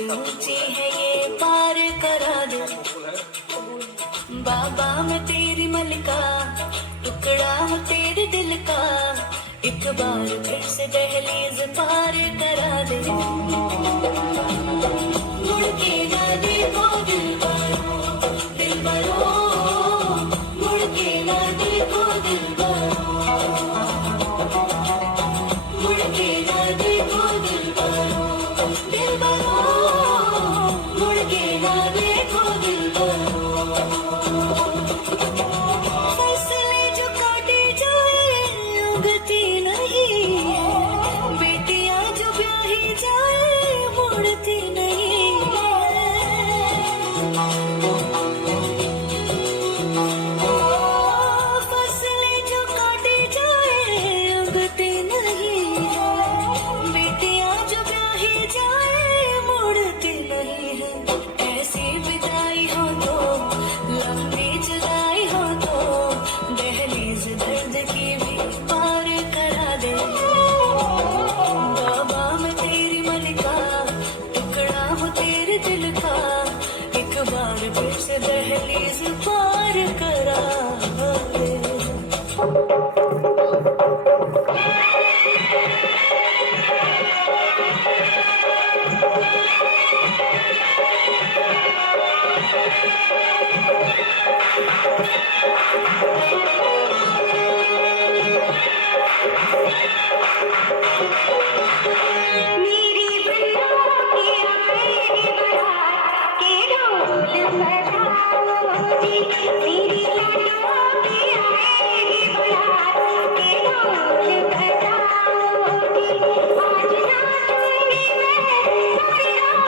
ऊंची है ये पार करा दो बाबा, मैं तेरी मलिका, टुकड़ा हूँ तेरे दिल का, एक बार फिर से दहलीज पार करा दे। मुड़ के ना देखो दिलबरो, दिलबरो, मुड़ के ना देखो दिलबरो, मुड़ के ना देखो दिलबरो, दिलबरो, मुड़ के ना फसलें जो काटी जाए उगती नहीं है, बेटियां जो ब्याही जाए मुड़ती नहीं है। फसलें जो काटी जाए उगती नहीं है, बेटियां जो ब्याही जाए मुड़ती नहीं है। ऐसी विदाई हो तो लंबी जुदाई हो तो दहलीज दर्द की भी पार करा दे। बाबा मैं तेरी मलिका, टुकड़ा हूँ तेरे दिल का, एक बार फिर से दहलीज पार करा दे। मेरी बन्नों की आएगी बारात के ढोल बजाओगी, मेरी लाडों की आएगी बारात के ढोल बजाओगी। आज नाचूंगी मैं साड़ियों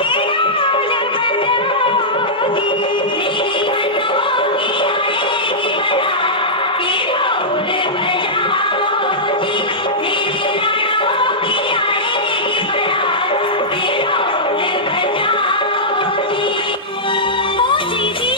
के ढोल बजाओगी, मेरी बन्नों की आएगी बारात के ढोल बजाओगी, मेरी लाडों की आएगी बारात के ढोल बजाओगी। ओ दीदी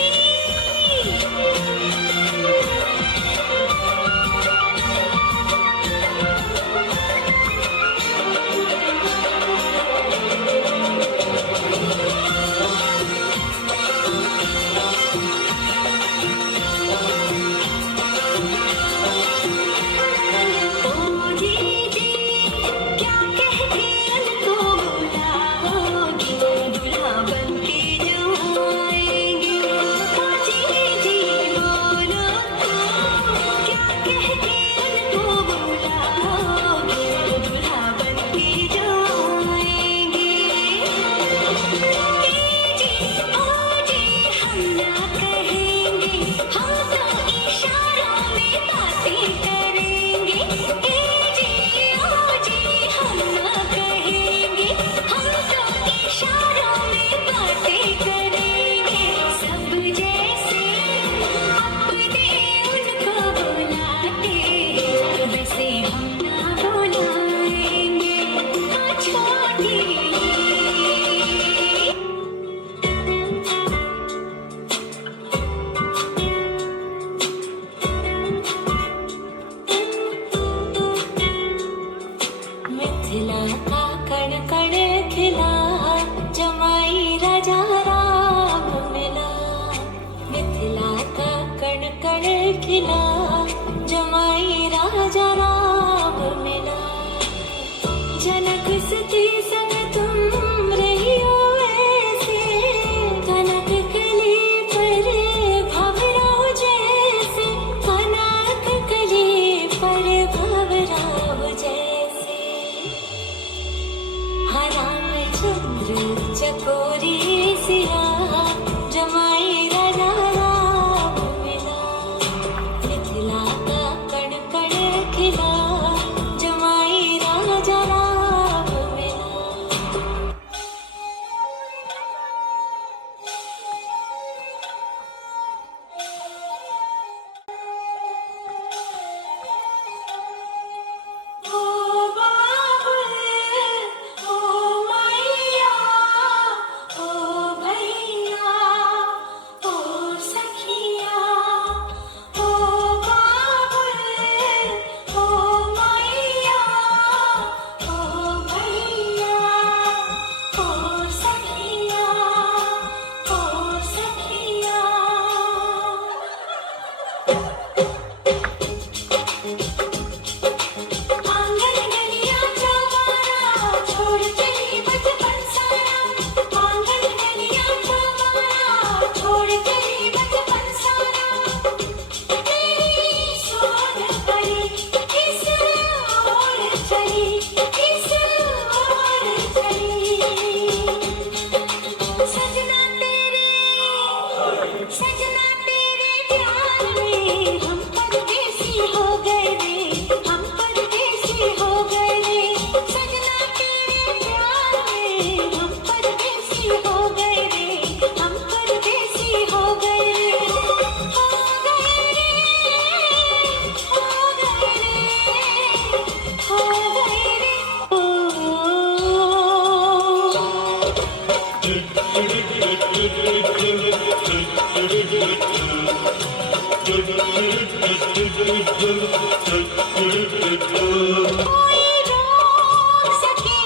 कोई रोक सके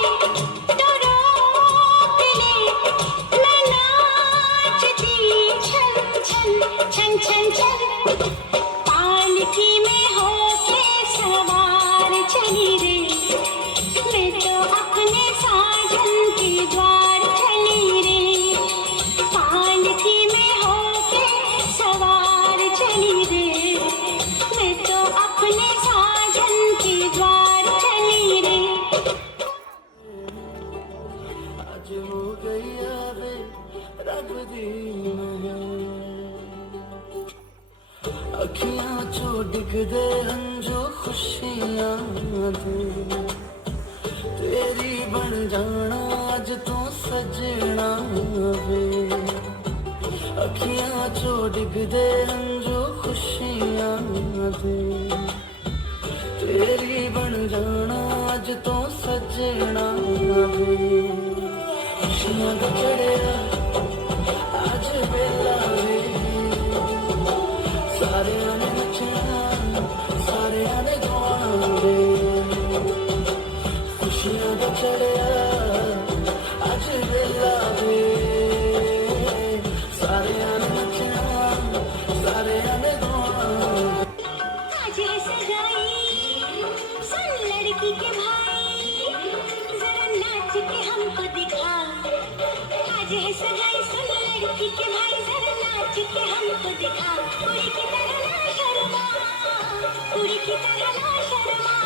तो रोक ले, मैं नाचती छन छन छन छन छन, पालकी में होके सवार चली रे, मैं तो अपने साजन के द्वार चली रे, पालकी में होके सवार चली रे, मैं तो अपने साजन के द्वार चली रे। आज हो गई आवे रब दी अखियां चो डिगदे हंजो खुशियां दे, तेरी बन जाना अज तो सजना वे, अखियां चो डिगदे हंजो खुशियां दे, तेरी बन जाना अज तो सजना वे, खुशियां दा चढ़िया अज वेला वे, सारे ने नचना सारे ने गाना वे, खुशियां दा चढ़िया अज वेला वे, सारे ने नचना सारे ने गाना वे। आज है सगाई सुन लड़की के भाई, जरा नाच के हमको दिखा, आज है सगाई सुन लड़की के भाई, जरा नाच के हमको दिखा, कुड़ी की तरह ना शर्मा, कुड़ी की तरह ना शर्मा,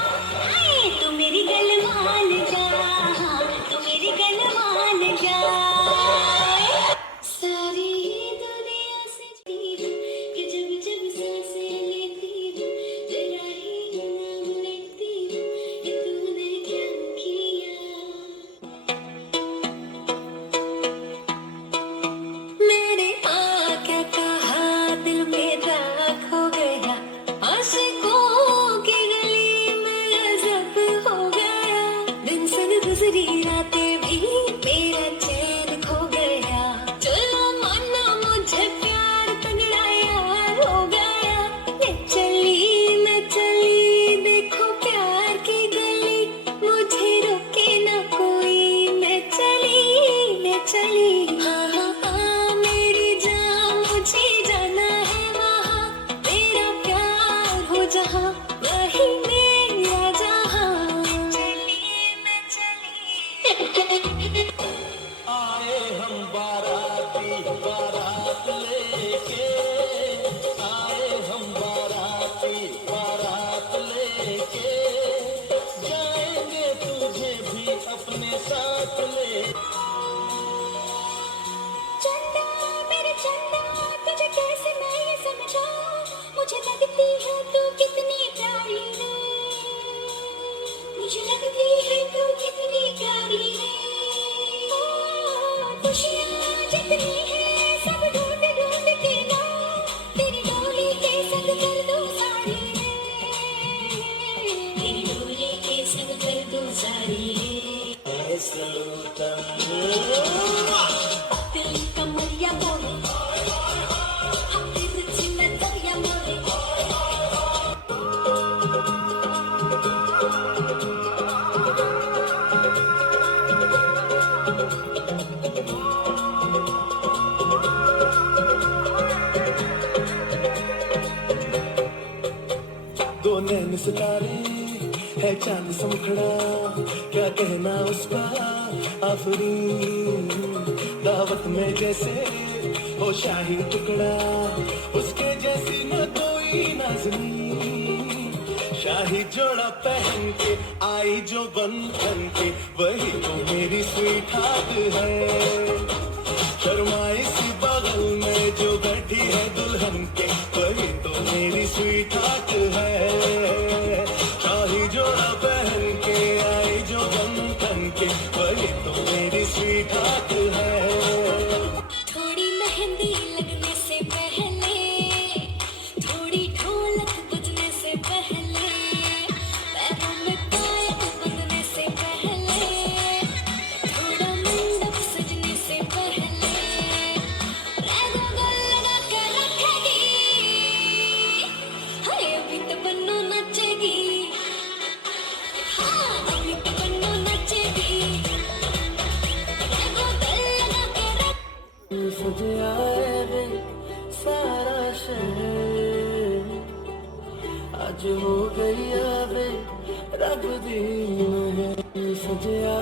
आए तू मेरी गल मान जा, तू मेरी गल मान जा, सारी दुनिया से जीती हूँ कि जब जब सांसें लेती हूँ, तेरा ही नाम लेती हूँ कि तूने क्या किया, मैंने आके कहा दिल मेरा खो गया, आशिकों की गली में अजब हो गया, दिन सन गुजरी रातें भी मेरा चैन खो गया, चलो माना मुझे प्यार तगड़ा यार हो गया, मैं चली देखो प्यार की गली, मुझे रोके ना कोई, मैं चली हाँ हाँ हाँ मेरी जान, मुझे जाना है वहाँ, तेरा प्यार हो जहाँ वही मेरा जहाँ, मैं चली आए हम बाराती बारात लेके, आए हम बारात लेके, जाएंगे तुझे भी अपने साथ ले, चंदा मेरे चंदा तुझे कैसे मैं ये समझाऊं, मुझे लगती है तू कितनी प्यारी रे, मुझे लगती है तू कितनी प्यारी रे, खुशियाँ जितनी है सब ढूंढ ढूंढ के लाऊं, तेरी डोली के संग कर दूं सारी रे, तेरी डोली के संग कर दूं सारी रे, दिल कमरिया बोले हकीकत सी मैं दरिया मोरे, दो नैन सितारे है चांद सा मुखड़ा, क्या कहना उसका आफरीन, दावत में जैसे हो शाही टुकड़ा, उसके जैसी न कोई नाज़नीन, शाही जोड़ा पहन के आई जो बंधन के, वही तो मेरी स्वीट हार्ट है, शर्माई सी बगल में जो बैठी है दुल्हन के, वही तो मेरी स्वीट हार्ट है, शाही जोड़ा पहन के आई जो बंधन के, वही तो मेरी स्वीट हार्ट है। थोड़ी मेहंदी लगने से पहले, थोड़ी ढोलक बजने से पहले, पैरों में पायल बंधने से पहले, थोड़ा मंडप सजने से पहले, जाए वे सारा शहर, आज हो गई आवे रब दी महर सजया।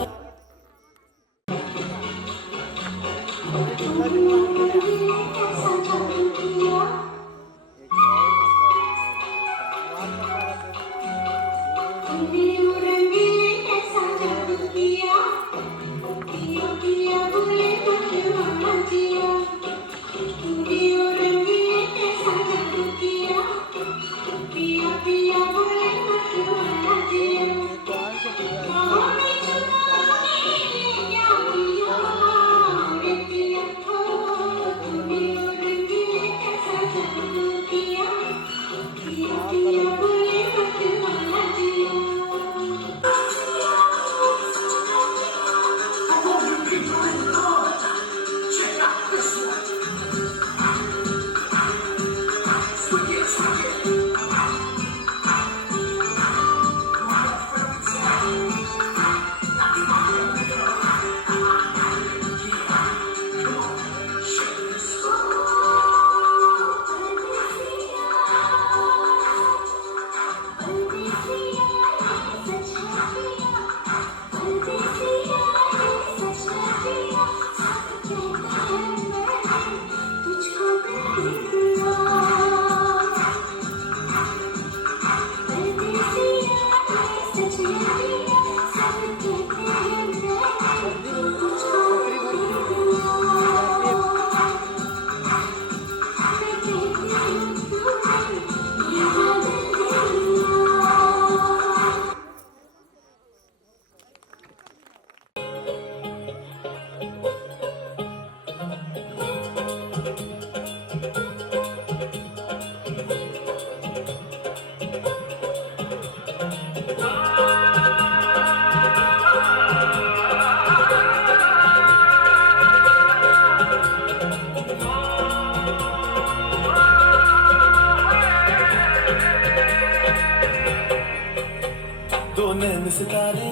दो नैन सितारे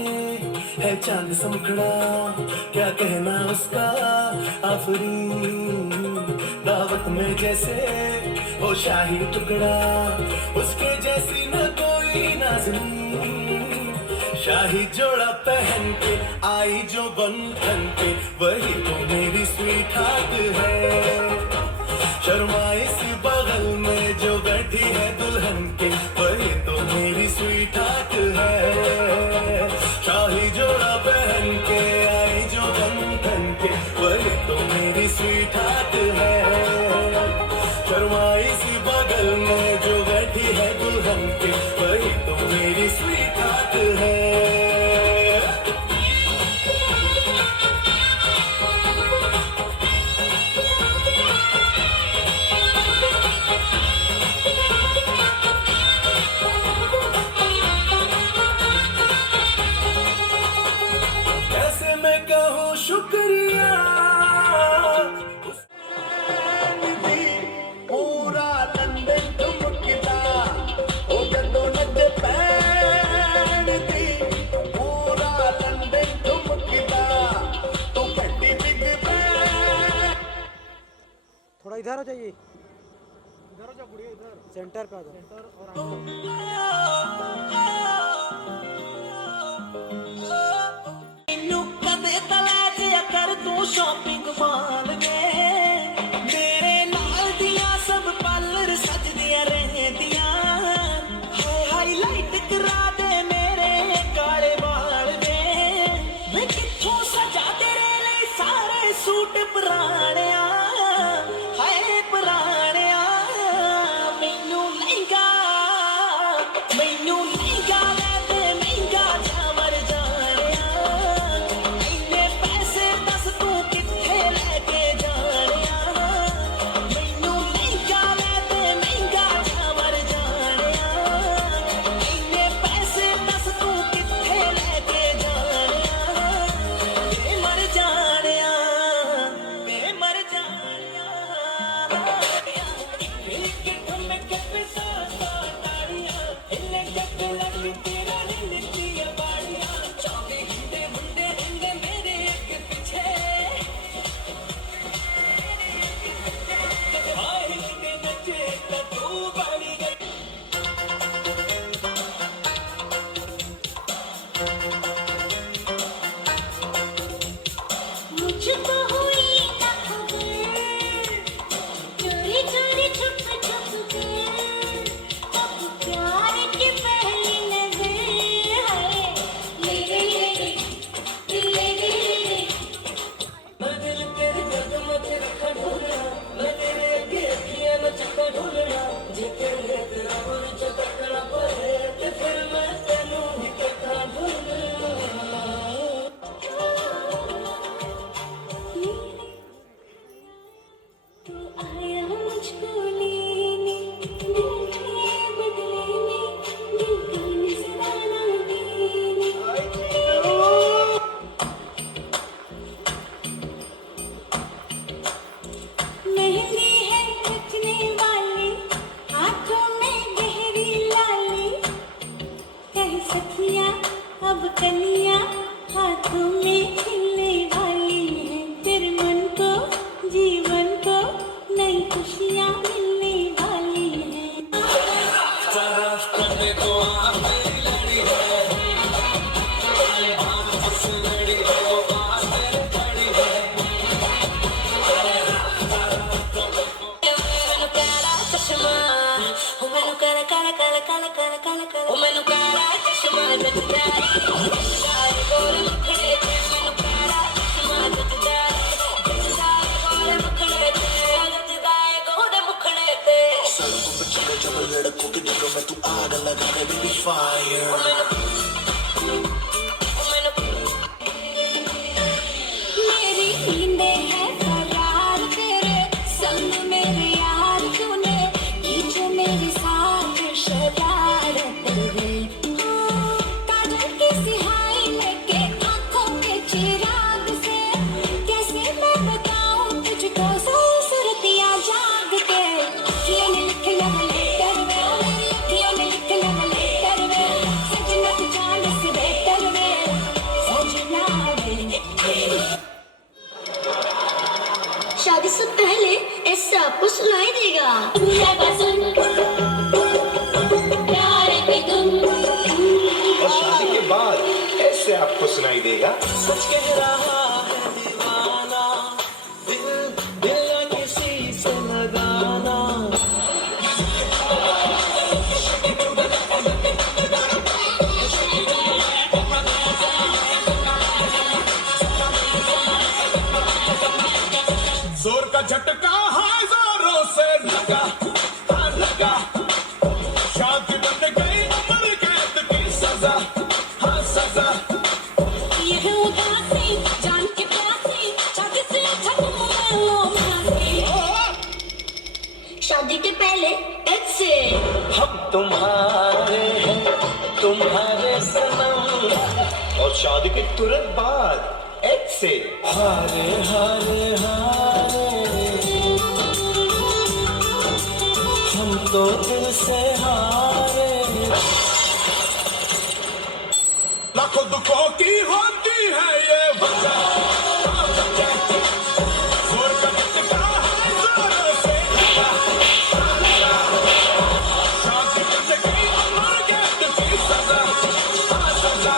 है चांद समखड़ा, क्या कहना उसका आफरी, दावत में जैसे हो शाही टुकड़ा, उसके जैसी न कोई नाज़नीन, शाही जोड़ा पहन के आई जो बंधन पे, वही तो मेरी स्वीट हार्ट है। शर्माई सी बगल में जो बैठी है दुल्हन के, वही तो मेरी स्वीट हार्ट है। शाही जोड़ा पहन के आई जो बंधन के, वही तो मेरी स्वीट हार्ट है। शर्माई सी बगल में जो बैठी है दुल्हन के, वही तो मेरी स्वीट हार्ट है। शुक्रिया पूरा लंदन ठुमकदा, ओ जदों नच पैण दी, पूरा लंदन ठुमकदा, तू फटी बिग बैन। थोड़ा इधर हो जाइए, इधर हो जा बुढ़िया, इधर सेंटर पे आ जाओ, सेंटर और तू शॉपिंग माल में मेरे नाल दिया सब पार्लर सजदियां रहदियां, हाईलाइट करा दे मेरे काले बाल में, मैं किथों सजा तेरे लिए सारे सूट पुराणिया, हाय पुराणिया, मैनू लहंगा ले दे लड़कों के दिलों में तू आग लगा दे बेबी फायर। मेरी नींदें हैं फरार तेरे संग मेरे यार तूने की जो मेरे साथ शरारत है। काजल की सिहाई लेके आंखों के चिराग से कैसे मैं बताऊं तुझको सूरतियां जाग के। अखियों ने लिख लव लेटर में मेरी अखियों ने लिख लव लेटर में सजना तू जान से बेहतर में सजना वे। शादी से पहले ऐसा आपको सुनाई देगा। प्यार की धुन और शादी के बाद ऐसे आपको सुनाई देगा। कुछ कह रहा है दीवाना, दिल दिल ना किसी से लगाना। जोर का झटका है जोरों से लगा, हाँ लगा। शादी बन गई उम्र कैद की सजा, हाँ सजा। ये है उदासी जान के प्यासी शादी से अच्छा तुम लो भासी। शादी के पहले ऐसे हम तुम्हारे हैं, तुम्हारे सनम। और शादी के तुरंत बाद ऐसे हारे हारे हारे, हम तो दिल से हारे। लाखों दुखों की होती है ये वजह, हाँ वजह। जोर का झटका है जोरों से लगा, हाँ लगा। शादी बन गई उम्र कैद की सजा, हाँ सजा।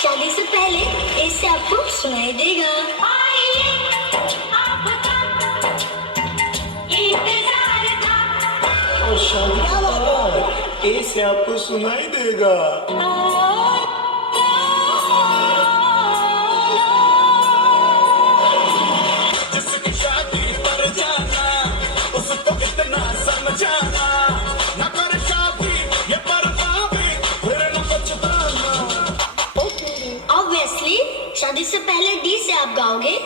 शादी से पहले ऐसे आपको सुनाई देगा। और शादी के बाद ऐसे आपको सुनाई देगा। जिसकी शादी पर जाना उसको इतना समझाना, न कर शादी ये बर्बादी फिर न पछताना। ऑब्वियसली शादी से पहले डी से आप गाओगे।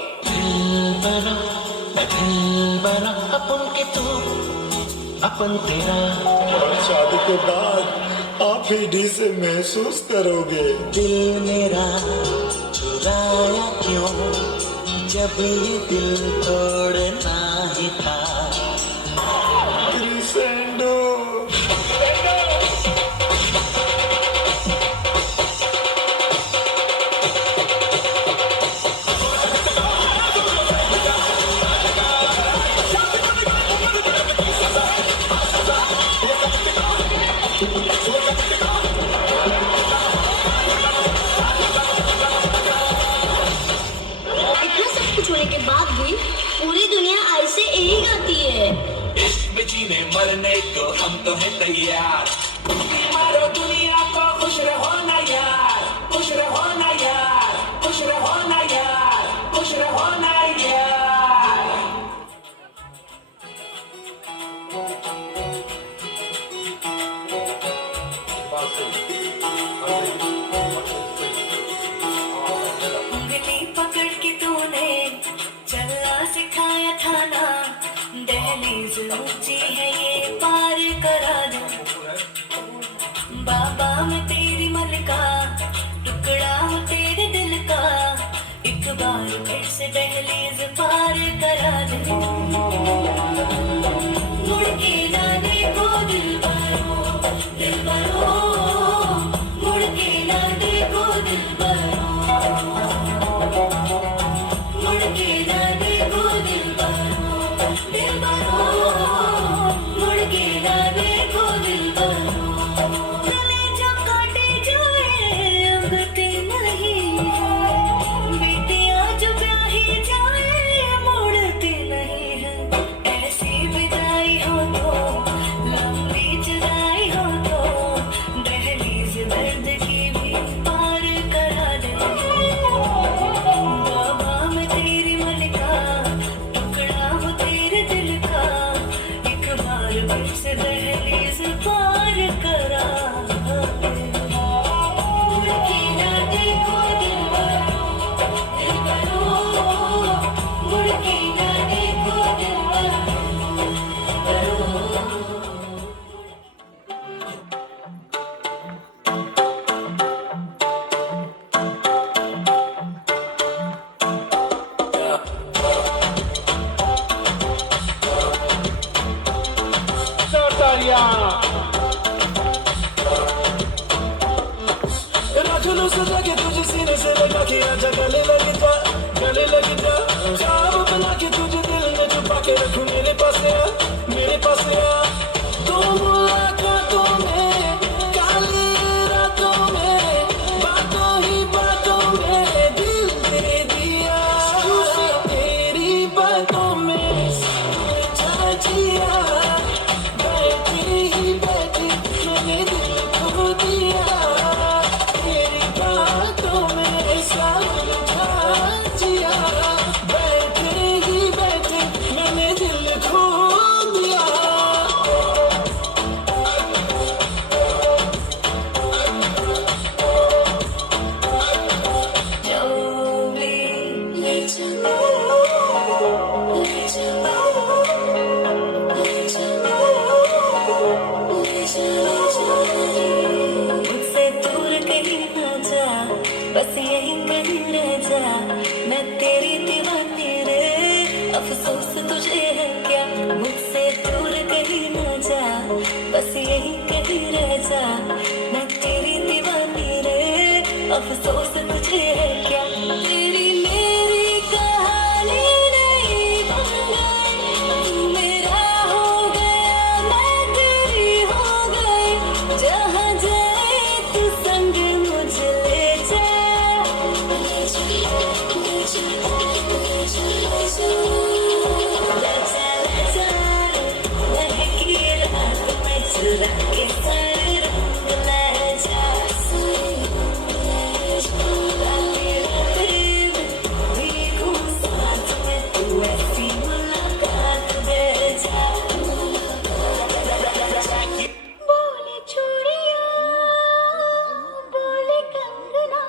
अपन के तू अपन तेरा, और शादी के बाद आप ही डी से महसूस करोगे। दिल मेरा चुराया क्यों, जब ये दिल तोड़ना ही था। क्रिसेंडो। इतना सब कुछ होने के बाद भी पूरी दुनिया ऐसे यही गाती है। इश्क में जीने मरने को हम तो हैं तैयार। मारो दुनिया को खुश रहो ना यार, खुश रहो ना यार, खुश रहो ना यार, खुश रहो ना यार। उंगली पकड़ के तूने चलना सिखाया था ना, दहलीज ऊंची है ये पार करा दो। बाबा मैं तेरी मलका, टुकड़ा हूँ तेरे दिल का, एक बार फिर से दहलीज पार करा दे। मुड़ के ना देखो दिल भरो, दिल भरो। मुड़ के ना देखो दिल भरो, मुड़ के ना देखो दिल भरो, दिल भरो। बातों से जाके तुझे सीने से लगा के आजा गले लग जा, गले लग जा। चाव बना के तुझे दिल में छुपा के रखूं, मेरे पास आ, मेरे पास आ। तो मुलाकातों में, काली रातों में, बातों ही बातों में दिल दे दिया। तेरी बातों में समझा जिया, बैठी ही बैठी मैंने दिल खो दिया। तेरी बातों में समझा जिया, बैठे ही बैठे मैंने दिल खो दिया। ले चलो, ले चलो, ले चलो, ले चलो। मुझसे दूर कहीं ना जा, बस यहीं कहीं रह जा। मैं तेरी दीवानी रे, अफसोस तुझे है क्या। मुझसे दूर कहीं ना जा, बस यहीं कहीं रह जा। मैं तेरी दीवानी रे, अफसोस तुझे है क्या। तेरी मेरी कहानी नहीं बन गई, तू मेरा हो गया, मैं तेरी हो गई। जहाँ जाए तू संग मुझे ले जा, ले जा, ले जा, ले जा, ले जा। ले जा, ले जा, महकी रात में चुरा के सारे रंग ले जा। रातें रातें में भीगूं साथ में, तू ऐसी मुलाकात दे जा। बोले चूड़ियां, बोले कंगना,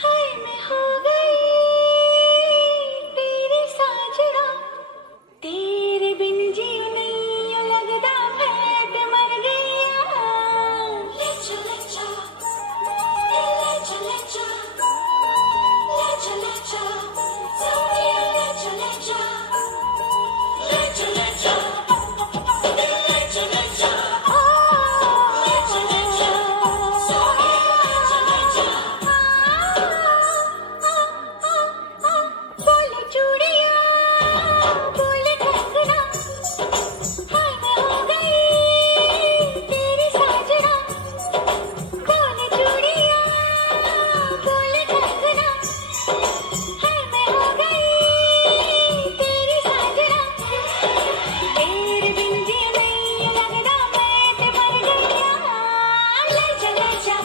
हाय मैं हो गई तेरी साजना। तेरे बिन जीव नहीं यूं लगदा, मैं ते मर गईया। ले जा, ले जा, ले जा, ले जा, ले जा, ले जा, सोनिया ले जा, ले जा, ले जा, ले जा, ले जा, ले जा, ले जा, ले जा, सोनिया ले जा, ले जा। बोले चूड़ियां, बोले कंगना, हाय मैं हो गई तेरी साजना। बोले चूड़ियां, बोले कंगना, हाय मैं हो गई तेरी साजना। तेरे बिन जी नहीं लगदा, मैं ते मर गईया। ले जा, ले जा,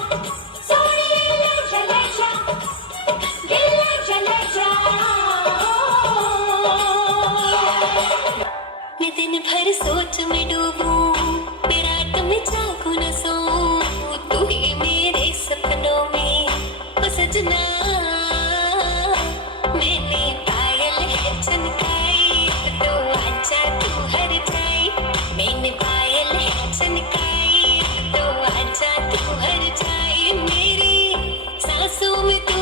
सोनिया ले जा, ले जा, दिल ले जा, ले जा। मैं दिन भर सोच में डूबूं, मैं रात में जागूं न सोऊं। तू ही मेरे सपनों में ओ सजना। मैंने पायल है चनकाई, तो आजा तू हर जाए। मैंने पायल है चनकाई, तो आजा तू हर जाए। मेरी सांसों में तू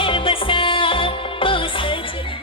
है बसा, ओ सजना।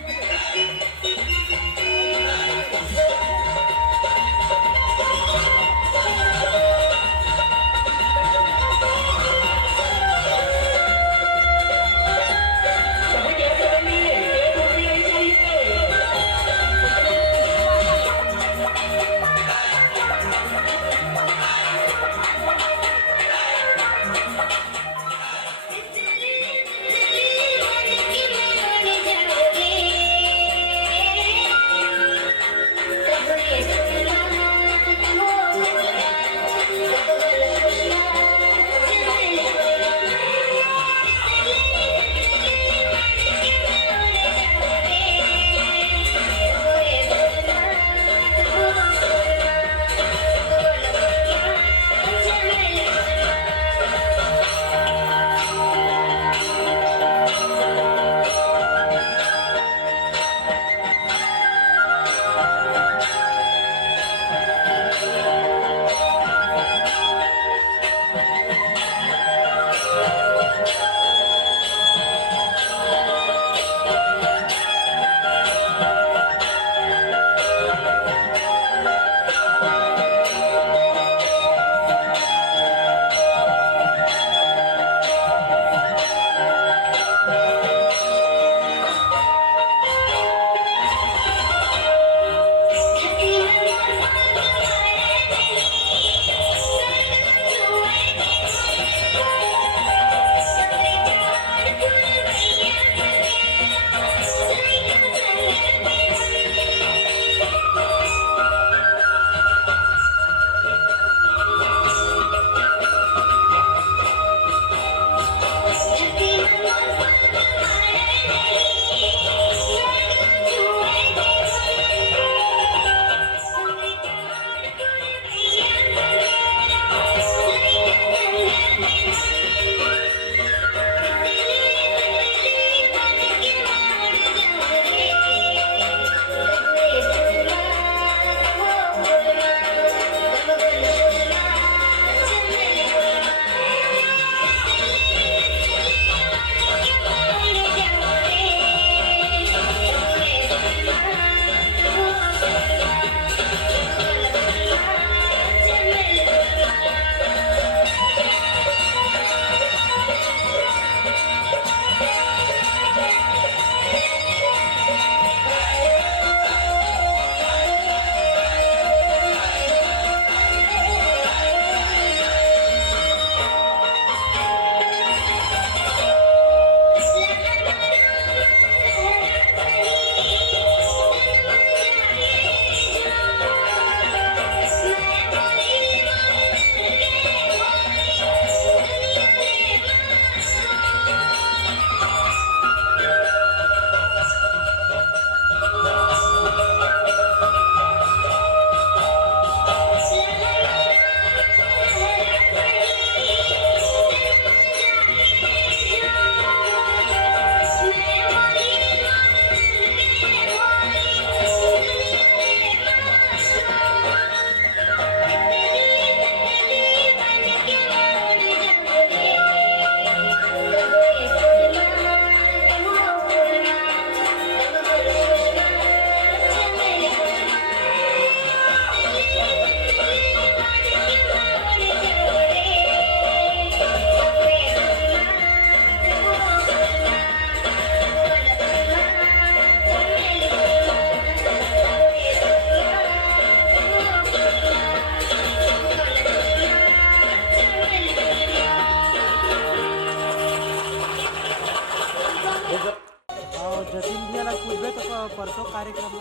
जतिन भैया पूछबे तो परसों कार्यक्रम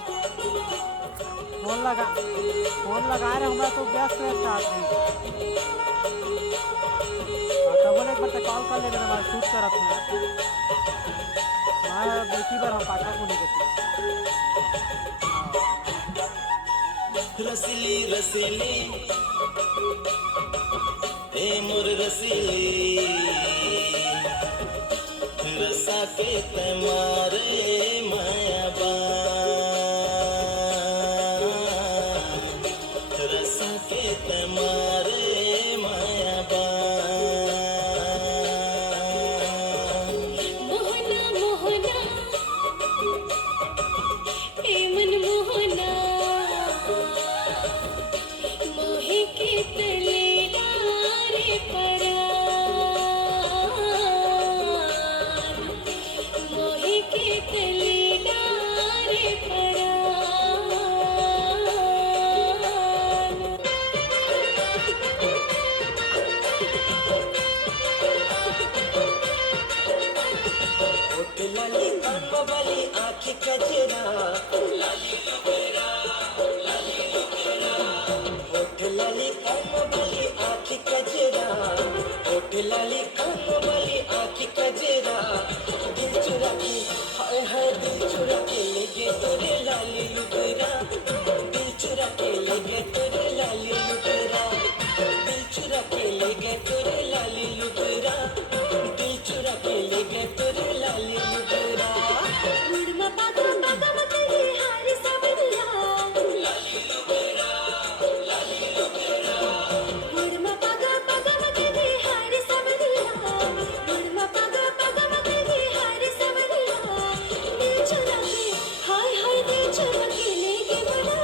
फोन लगा रहे हमारा तो व्यस्त व्यस्त आदमी बोले एक बार तो कॉल कर लेना हमारा शूट कर अपना मैं बेटी बार हम पाका को नहीं कहती रसीली रसीली ए मोर रसीली रसा के तमारे मायाबान रसा के तमारे मायाबान मोहना मोहना ए मन मोहना मोहे के तले डारे परान मोहे के तले डारे परान ओट लाली कान वाली आँखी कजरा ओठ लाली कान वाली आँखी कजरा ओठ लाली कान वाली आँखी कजरा दिल चुरा के हाय हाय दिल चुरा के ले गए तोरे लाली लुटेरा दिल चुरा के ले गए तोरे लाली लुटेरा दिल चुरा के ले गए तोरे लाली लुटेरा दिल चुरा के ले गए तोरे लाली लुटेरा मुड़मा पागा पागा मकली हारी सबरिया मुड़मा पागा पागा मकली हारी सबरिया मुड़मा पागा पागा मकली हारी सबरिया दिल चुरा के हाय हाय दिल चुरा के ले गए बड़ा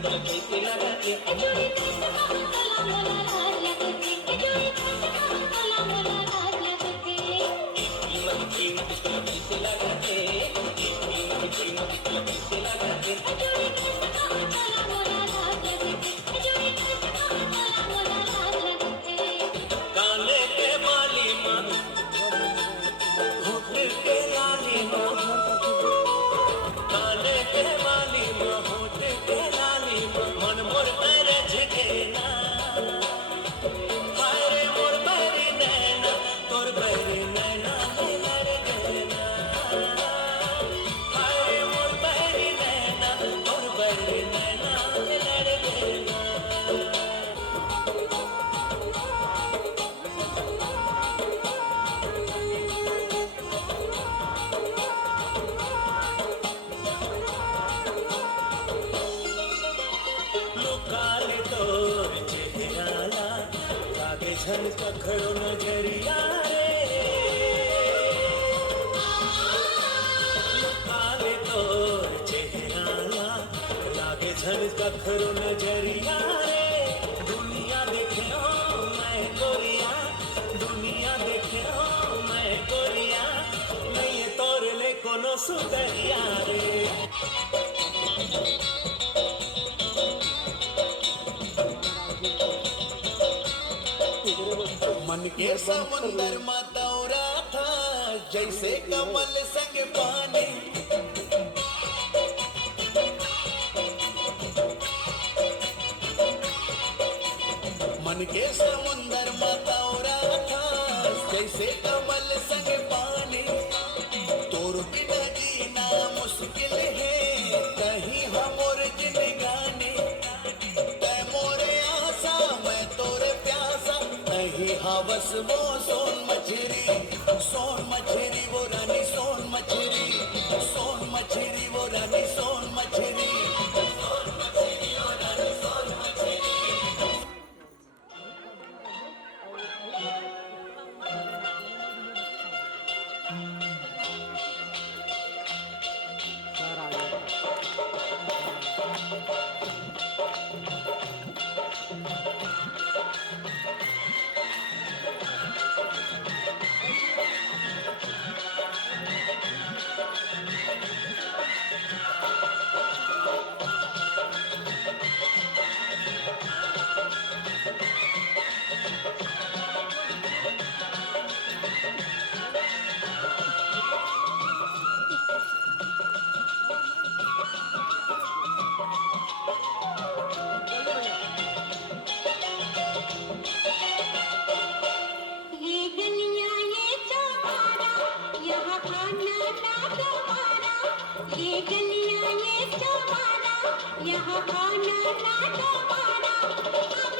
निकल कैसे लगा के जोड़ी कैसे काला मोला लाल लगते जोड़ी कैसे काला मोला लाल लगते कीमत निकल कैसे लगा के कीमत निकल कैसे लगा के जोड़ी कैसे काला मोला लाल लगते जोड़ी कैसे काला मोला लाल लगते काले के माली माँ होठ के लाली माँ काले के माली माँ होठ के लाली माँ मन मोर अरज के ना हाय रे मोर बरी नैना तोर बरी नैना में लड़ गए ना हाय रे मोर बरी नैना तोर बरी नैना में लड़ गए ना लुकाले तोर चेहराला लागे झलक खड़ो नजरिया रे लुकाले तोर चेहराला लागे झलक खड़ो नजरिया रे दुनिया देखे हो मैं गोरिया दुनिया देखे हो मैं गोरिया नहीं तोर ले कोनो सुदरिया रे मन के समुंदर में दौरा था जैसे कमल संग पानी मन के समुंदर में दौरा था जैसे कमल संग पानी तोर बिना जीना मुश्किल है कहीं हमोर जिंदगानी तै मोरे आशा मैं तोरे प्यासा नहीं हवस वो सोन मछरी वो रानी सोन मछरी वो रानी सोन मछरी सर आ गया ये गलियां ये चौबारा यहाँ आना ना दोबारा ये गलियां ये चौबारा यहाँ आना ना दोबारा अब